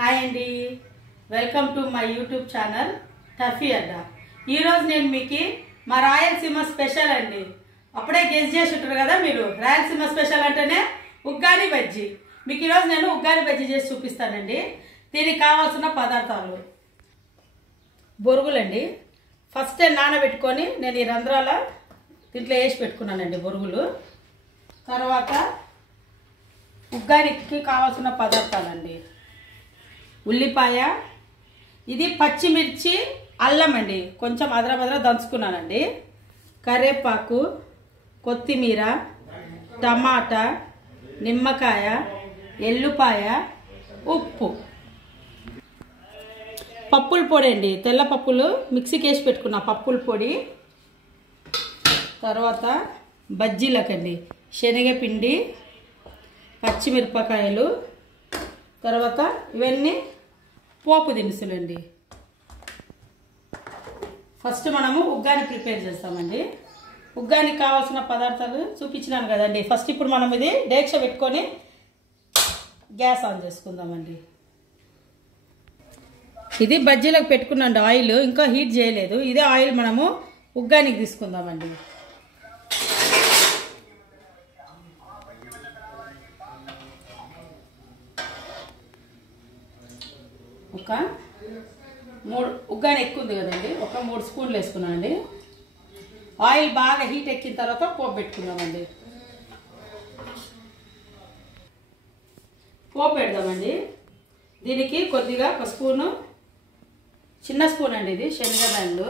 Hi అండి, welcome to my YouTube channel Taffy Adda. ఈరోజు నేను మీకు మా రాయలసీమ స్పెషల్ అండి. అప్పుడే గెస్ చేసి ఉంటారు కదా మీరు. రాయలసీమ స్పెషల్ అంటేనే ఉగ్గాని బజ్జీ. మీకు ఈరోజు నేను ఉగ్గాని బజ్జీ చేసి చూపిస్తానండి. దీనికి కావాల్సిన పదార్థాలు: బొరుగులండి. ఫస్ట్ నానబెట్టుకొని నేను ఈ రంధ్రాల దీంట్లో వేసి పెట్టుకున్నానండి బొరుగులు. తర్వాత ఉగ్గానికి కావాల్సిన పదార్థాలండి: ఉల్లిపాయ, ఇది పచ్చిమిర్చి, అల్లం అండి, కొంచెం అదరబదర దంచుకున్నానండి, కరివేపాకు, కొత్తిమీర, టమాటా, నిమ్మకాయ, ఎల్లుపాయ, ఉప్పు. పప్పుల పొడి అండి, తెల్ల పప్పులు మిక్సీకి వేసి పెట్టుకున్న పప్పుల పొడి. తర్వాత బజ్జీలకండి శనగపిండి, పచ్చిమిరపకాయలు. తర్వాత ఇవన్నీ పోపు దినుసులండి. ఫస్ట్ మనము ఉగ్గాని ప్రిపేర్ చేస్తామండి. ఉగ్గానికి కావాల్సిన పదార్థాలు చూపించినాను కదండి. ఫస్ట్ ఇప్పుడు మనం ఇది డేక్ష పెట్టుకొని గ్యాస్ ఆన్ చేసుకుందామండి. ఇది బజ్జీలకు పెట్టుకున్నాండి ఆయిల్, ఇంకా హీట్ చేయలేదు. ఇదే ఆయిల్ మనము ఉగ్గానికి తీసుకుందామండి. ఒక 3 ఉగ్గాని ఎక్కువ ఉంది కదండి, ఒక 3 స్పూన్లు వేసుకున్నానండి. ఆయిల్ బాగా హీట్ ఎక్కిన తర్వాత పోపు పెట్టుకుందామండి. పోపు పెడదామండి. దీనికి కొద్దిగా ఒక స్పూను, చిన్న స్పూన్ అండి ఇది శనగబ్యాళ్ళు,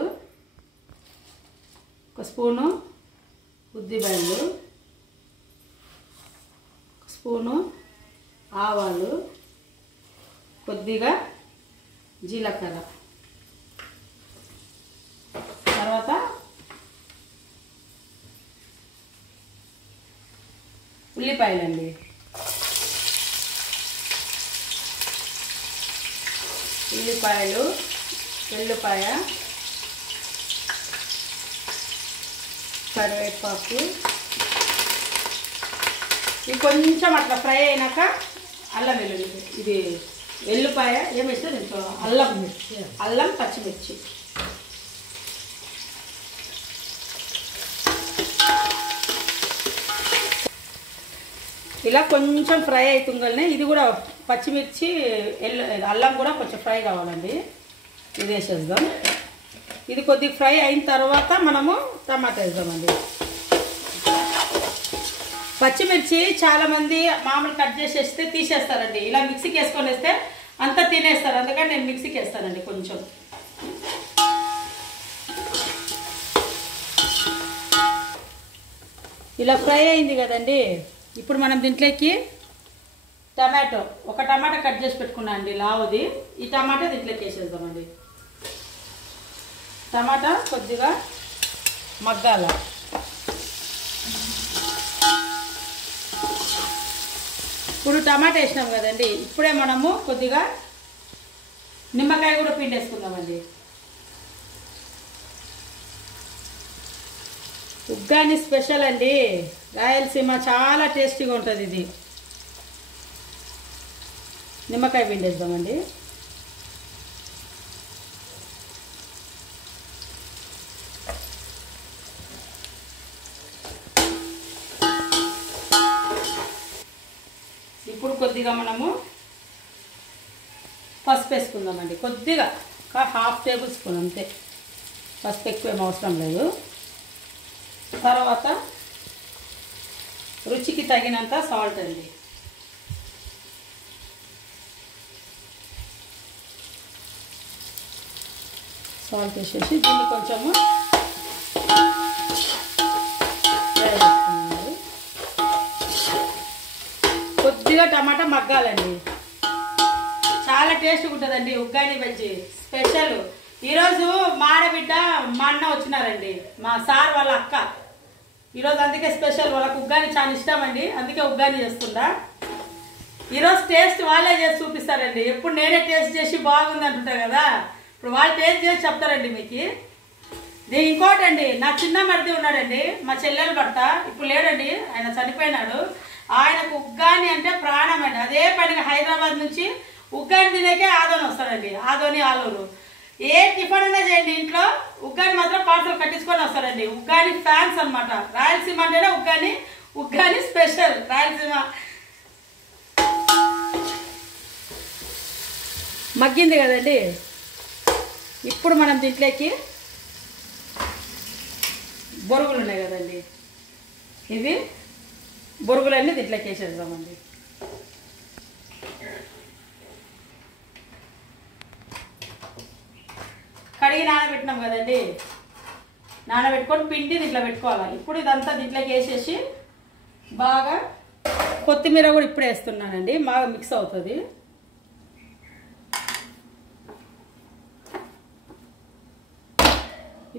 ఒక స్పూను ఉద్దిబ్యాళ్ళు, ఒక స్పూను ఆవాలు, కొద్దిగా జీలకర్ర, తర్వాత ఉల్లిపాయలండి. ఉల్లిపాయలు, ఎల్లుపాయ, కరివేపాకు. ఇది కొంచెం అట్లా ఫ్రై అయినాక అల్లం వెల్లుల్లి, ఇది ఎల్లుపాయ ఏమేస్తే దీంట్లో అల్లం పచ్చిమిర్చి. ఇలా కొంచెం ఫ్రై అవుతుందనే ఇది కూడా పచ్చిమిర్చి అల్లం కూడా కొంచెం ఫ్రై కావాలండి. ఇది వేసేద్దాం. ఇది కొద్దిగా ఫ్రై అయిన తర్వాత మనము టమాటా వేద్దామండి. పచ్చిమిర్చి చాలామంది మామూలు కట్ చేసేస్తే తీసేస్తారండి. ఇలా మిక్సీకి వేసుకొని వేస్తే అంతా తినేస్తారు, అందుకని నేను మిక్సీకి వేస్తానండి. కొంచెం ఇలా ఫ్రై అయింది కదండి. ఇప్పుడు మనం దీంట్లోకి టమాటో, ఒక టమాటా కట్ చేసి పెట్టుకున్నా అండి లావుది. ఈ టమాటా దీంట్లోకి వేసేద్దామండి. టమాటా కొద్దిగా మగ్గాల. ఇప్పుడు టమాటా వేసినాం కదండి, ఇప్పుడే మనము కొద్దిగా నిమ్మకాయ కూడా పిండేసుకుందామండి. ఉగ్గాని స్పెషల్ అండి, రాయలసీమ చాలా టేస్టీగా ఉంటుంది ఇది. నిమ్మకాయ పిండేద్దామండి. ఇప్పుడు కొద్దిగా మనము పసుపు వేసుకుందామండి. కొద్దిగా ఒక 1/2 టేబుల్ స్పూన్ అంతే. పసుపు ఎక్కువ ఏం అవసరం లేదు. తర్వాత రుచికి తగినంత సాల్ట్ అండి. సాల్ట్ వేసేసి దీన్ని కొంచెము కొద్దిగా టమాటా మగ్గాలండి. చాలా టేస్ట్గా ఉంటుందండి ఉగ్గాని బజ్జీ స్పెషల్. ఈరోజు మా ఆడబిడ్డ మా అన్న వచ్చినారండి, మా సార్ వాళ్ళ అక్క. ఈరోజు అందుకే స్పెషల్. వాళ్ళకు ఉగ్గాని చాలా ఇష్టం అండి, అందుకే ఉగ్గాని చేస్తుందా. ఈరోజు టేస్ట్ వాళ్ళే చేసి చూపిస్తారండి. ఎప్పుడు నేనే టేస్ట్ చేసి బాగుంది అంటుంటా కదా, ఇప్పుడు వాళ్ళు టేస్ట్ చేసి చెప్తారండి మీకు. ఇంకోటి అండి, నా చిన్న మరిది ఉన్నాడండి, మా చెల్లెలు భర్త, ఇప్పుడు లేడండి, ఆయన చనిపోయినాడు. ఆయనకు ఉగ్గాని అంటే ప్రాణం అండి. అదే పనిగా హైదరాబాద్ నుంచి ఉగ్గాని తినేకే ఆదోని వస్తారండి, ఆదోని ఆలూరు. ఏ టిఫిన్ అయినా చేయండి ఇంట్లో ఉగ్గాని మాత్రం పార్సల్ కట్టించుకొని వస్తారండి. ఉగ్గాని ఫ్యాన్స్ అనమాట. రాయలసీమ అంటేనే ఉగ్గాని, ఉగ్గాని స్పెషల్ రాయలసీమ. మగ్గింది కదండి. ఇప్పుడు మనం దీంట్లోకి బొరుగులు ఉన్నాయి కదండి, ఇవి బొరుగులన్నీ దీంట్లోకి వేసేద్దామండి. కడిగి నానబెట్టినాం కదండి, నానబెట్టుకొని పిండి దీంట్లో పెట్టుకోవాలి. ఇప్పుడు ఇదంతా దీంట్లోకి వేసేసి బాగా కొత్తిమీర కూడా ఇప్పుడు వేస్తున్నానండి, బాగా మిక్స్ అవుతుంది.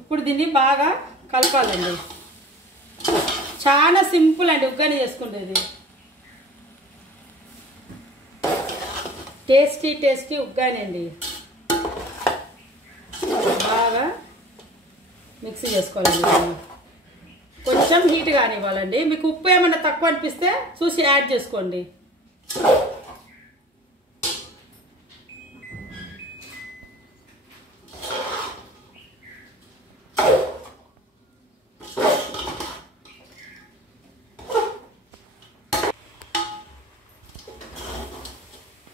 ఇప్పుడు దీన్ని బాగా కలపాలండి. చాలా సింపుల్ అండి ఉగ్గాని చేసుకునేది. టేస్టీ టేస్టీ ఉగ్గాని అండి. బాగా మిక్సీ చేసుకోవాలండి. కొంచెం హీట్ కానివ్వాలండి. మీకు ఉప్పు ఏమైనా తక్కువ అనిపిస్తే చూసి యాడ్ చేసుకోండి.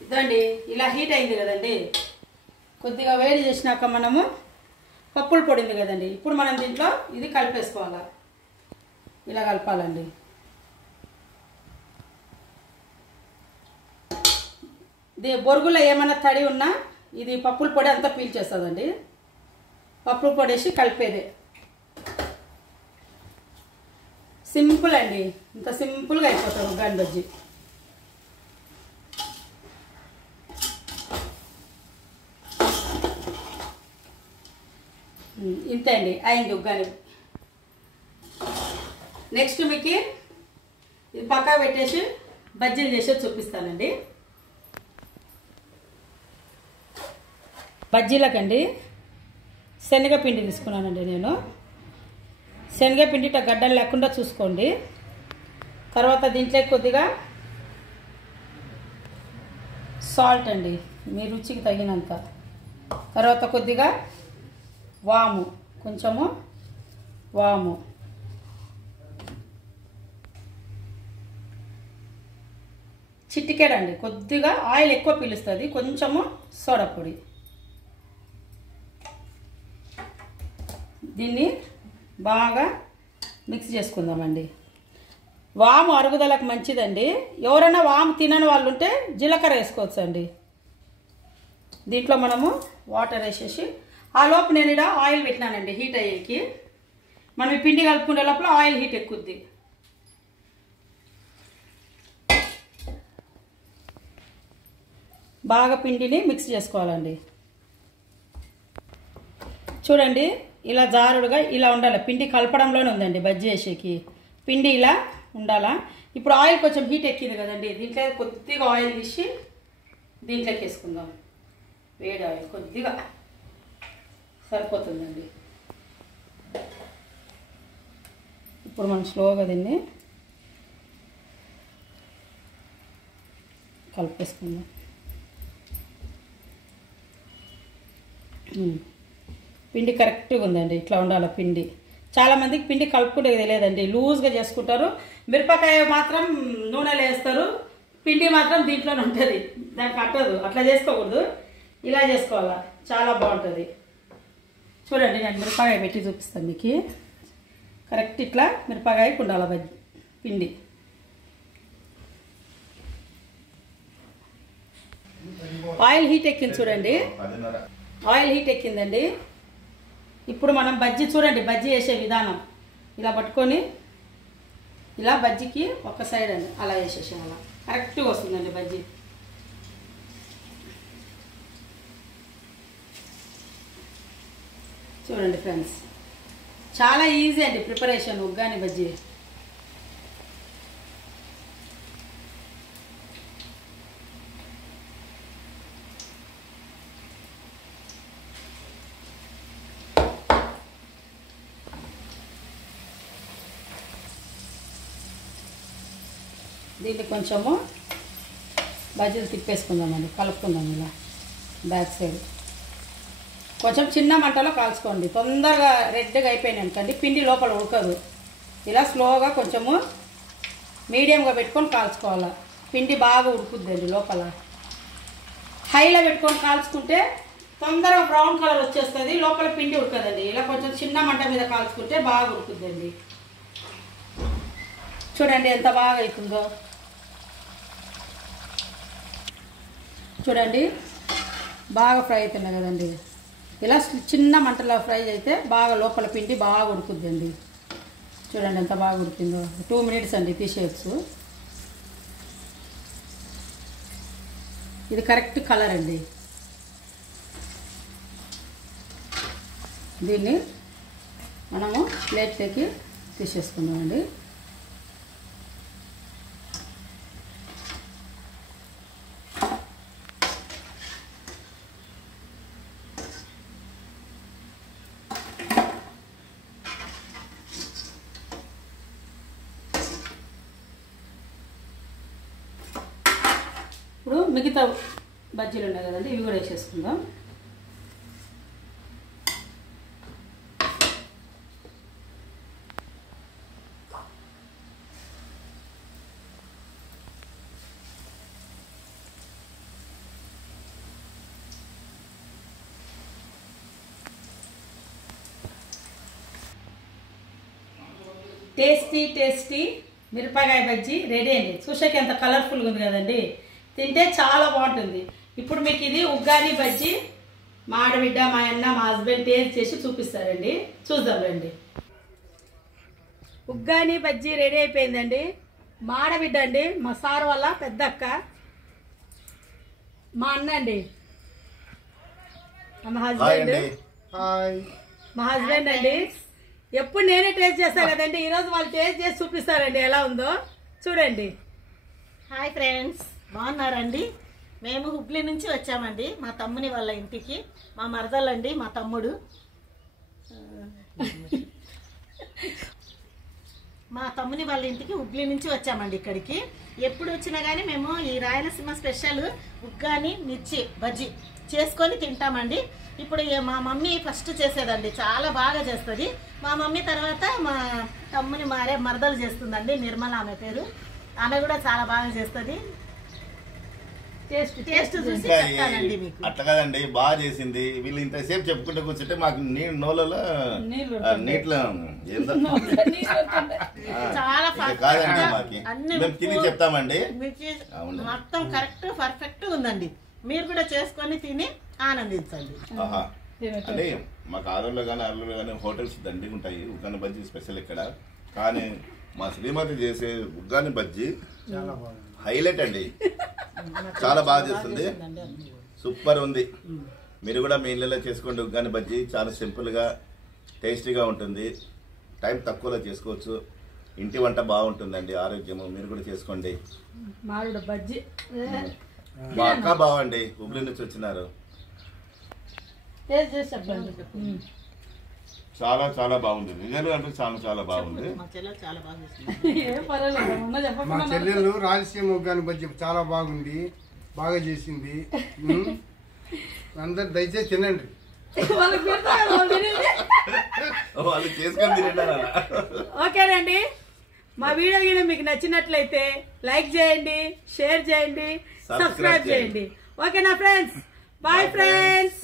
ఇదండి ఇలా హీట్ అయింది కదండి. కొద్దిగా వేడి చేసినాక మనము పప్పుల పొడి ఉంది కదండి, ఇప్పుడు మనం దీంట్లో ఇది కలిపేసుకోవాలి. ఇలా కలపాలండి. బొరుగులో ఏమైనా తడి ఉన్నా ఇది పప్పుల పొడి అంతా పీల్చేస్తుందండి. పప్పుల పొడి వేసి కలిపేదే. సింపుల్ అండి, ఇంత సింపుల్గా అయిపోతుంది ఉగ్గాని బజ్జీ. ఇంతే అండి, అయింది ఉగ్గాని. నెక్స్ట్ మీకు ఇది పక్కా పెట్టేసి బజ్జీలు చేసేది చూపిస్తానండి. బజ్జీలకండి శనగపిండి తీసుకున్నానండి నేను. శనగపిండి ఇట్లా గడ్డలు లేకుండా చూసుకోండి. తర్వాత దీంట్లో కొద్దిగా సాల్ట్ అండి, మీ రుచికి తగినంత. తర్వాత కొద్దిగా వాము, కొంచెము వాము, చిటికెడండి. కొద్దిగా ఆయిల్ ఎక్కువ పీలుస్తుంది. కొంచెము సోడా పొడి. దీన్ని బాగా మిక్స్ చేసుకుందామండి. వాము అరుగుదలకు మంచిదండి. ఎవరైనా వాము తినని వాళ్ళు ఉంటే జీలకర్ర వేసుకోవచ్చు అండి. దీంట్లో మనము వాటర్ వేసేసి ఆ లోపు నేను ఇక్కడ ఆయిల్ పెట్టినానండి హీట్ అయ్యేకి. మనం ఈ పిండి కలుపుకునే లోపల ఆయిల్ హీట్ ఎక్కుద్ది. బాగా పిండిని మిక్స్ చేసుకోవాలండి. చూడండి ఇలా జారుడుగా ఇలా ఉండాలి. పిండి కలపడంలోనే ఉందండి బజ్జీ వేసేకి. పిండి ఇలా ఉండాలా. ఇప్పుడు ఆయిల్ కొంచెం హీట్ ఎక్కింది కదండి, దీంట్లో కొద్దిగా ఆయిల్ తీసి దీంట్లోకి వేసుకుందాం. వేడి ఆయిల్ కొద్దిగా సరిపోతుందండి. ఇప్పుడు మనం స్లోగా దీన్ని కలిపేసుకుందాం. పిండి కరెక్ట్గా ఉందండి, ఇట్లా ఉండాలి పిండి. చాలామందికి పిండి కలుపుకునేది తెలియదండి, లూజ్గా చేసుకుంటారు. మిరపకాయ మాత్రం నూనెలో వేస్తారు, పిండి మాత్రం దీంట్లోనే ఉంటుంది, దానికి కట్టదు. అట్లా చేసుకోకూడదు, ఇలా చేసుకోవాలా, చాలా బాగుంటుంది. చూడండి నేను మిరపకాయ పెట్టి చూపిస్తాను మీకు. కరెక్ట్ ఇట్లా మిరపకాయకు ఉండాలి బజ్జీ పిండి. ఆయిల్ హీట్ ఎక్కింది చూడండి, ఆయిల్ హీట్ ఎక్కిందండి. ఇప్పుడు మనం బజ్జీ చూడండి, బజ్జీ వేసే విధానం ఇలా పట్టుకొని ఇలా బజ్జీకి ఒక సైడ్ అండి అలా వేసేసాం. అలా కరెక్ట్గా వస్తుందండి బజ్జీ. చూడండి ఫ్రెండ్స్, చాలా ఈజీ అండి ప్రిపరేషన్ ఉగ్గాని బజ్జీ. దీన్ని కొంచెము బజ్జీలు తిప్పేసుకుందామండి, కలుపుకుందాం ఇలా బ్యాక్ సైడ్. కొంచెం చిన్న మంటలో కాల్చుకోండి, తొందరగా రెడ్గా అయిపోయినాయి అనుకోండి పిండి లోపల ఉడకదు. ఇలా స్లోగా కొంచెము మీడియంగా పెట్టుకొని కాల్చుకోవాలి. పిండి బాగా ఉడుకుద్దండి లోపల. హైలో పెట్టుకొని కాల్చుకుంటే తొందరగా బ్రౌన్ కలర్ వచ్చేస్తుంది, లోపల పిండి ఉడకదండి. ఇలా కొంచెం చిన్న మంట మీద కాల్చుకుంటే బాగా ఉడుకుద్దండి. చూడండి ఎంత బాగా అవుతుందో. చూడండి బాగా ఫ్రై అవుతున్నాయి కదండి. ఇలా చిన్న మంటలో ఫ్రై అయితే బాగా లోపల పిండి బాగా ఉడుకుద్దండి. చూడండి ఎంత బాగా ఉడికిందో. 2 minutes అండి, తీసేయచ్చు. ఇది కరెక్ట్ కలర్ అండి. దీన్ని మనము ప్లేట్లోకి తీసేసుకుందామండి. ఇప్పుడు మిగతా బజ్జీలు ఉన్నాయి కదండి, ఇవి కూడా వేసేసుకుందాం. టేస్టీ టేస్టీ మిరపకాయ బజ్జీ రెడీ అండి. చూసాక ఎంత కలర్ఫుల్గా ఉంది కదండి, తింటే చాలా బాగుంటుంది. ఇప్పుడు మీకు ఇది ఉగ్గాని బజ్జీ మా ఆడబిడ్డ, మా అన్న, మా హస్బెండ్ టేస్ట్ చేసి చూపిస్తారండి, చూద్దాం రండి. ఉగ్గాని బజ్జీ రెడీ అయిపోయిందండి. మా ఆడబిడ్డ అండి, మా సార్ వాళ్ళ పెద్ద అక్క, మా అన్న అండి, మా హస్బెండ్ అండి. ఎప్పుడు నేనే టేస్ట్ చేస్తాను కదండి, ఈరోజు వాళ్ళు టేస్ట్ చేసి చూపిస్తారండి ఎలా ఉందో. చూడండి. హాయ్ ఫ్రెండ్స్, బాగున్నారండి? మేము హుబ్లీ నుంచి వచ్చామండి మా తమ్ముని వాళ్ళ ఇంటికి. మా మరదలండి, మా తమ్ముడు. మా తమ్ముని వాళ్ళ ఇంటికి హుబ్లీ నుంచి వచ్చామండి ఇక్కడికి. ఎప్పుడు వచ్చినా కానీ మేము ఈ రాయలసీమ స్పెషల్ ఉగ్గాని మిర్చి బజ్జీ చేసుకొని తింటామండి. ఇప్పుడు మా మమ్మీ ఫస్ట్ చేసేదండి, చాలా బాగా చేస్తుంది. మా మమ్మీ తర్వాత మా తమ్ముని మరదలు చేస్తుందండి, నిర్మల ఆమె పేరు. ఆమె కూడా చాలా బాగా చేస్తుంది. టేస్ట్ చూసి చెప్తానండి మీకు. అట్లా కదండి, బాగా చేసింది. వీళ్ళు ఇంతసేపు చెప్పుకుంటూ కూర్చుంటే మాకు నోళ్ళలో నీటిలో చాలా కాదండి, మాకి మేము తిని చెప్తామండి. మొత్తం కరెక్ట్ పర్ఫెక్ట్ ఉందండి. మీరు కూడా చేసుకొని తిని ఆనందించండి. అంటే మాకు ఆరులో కానీ అరలో కానీ హోటల్స్ దండిగా ఉంటాయి ఉగ్గాని బజ్జీ స్పెషల్ ఇక్కడ. కానీ మా శ్రీమతి చేసే ఉగ్గాని బజ్జీ హైలైట్ అండి, చాలా బాగా చేస్తుంది, సూపర్ ఉంది. మీరు కూడా మీ ఇళ్ళలో చేసుకోండి ఉగ్గాని బజ్జీ. చాలా సింపుల్గా టేస్టీగా ఉంటుంది, టైం తక్కువలో చేసుకోవచ్చు. ఇంటి వంట బాగుంటుందండి, ఆరోగ్యము. మీరు కూడా చేసుకోండి. బజ్జీ మా అక్క బావండి, హుబ్లీ నుంచి వచ్చినారు. చాలా చాలా బాగుంది, నిజంగా అంటే చాలా చాలా బాగుంది. మా చెల్లెలు రాయలసీమ ఉగ్గాని బజ్జీ చాలా బాగుంది, బాగా చేసింది. అందరు దయచేసి తినండి. వాళ్ళు చేసుకొని తింటారా? ఓకేనండి, మా వీడియో గిన మీకు నచ్చినట్లయితే లైక్ చేయండి, షేర్ చేయండి, సబ్స్క్రైబ్ చేయండి. ఓకేనా ఫ్రెండ్స్? Bye friends.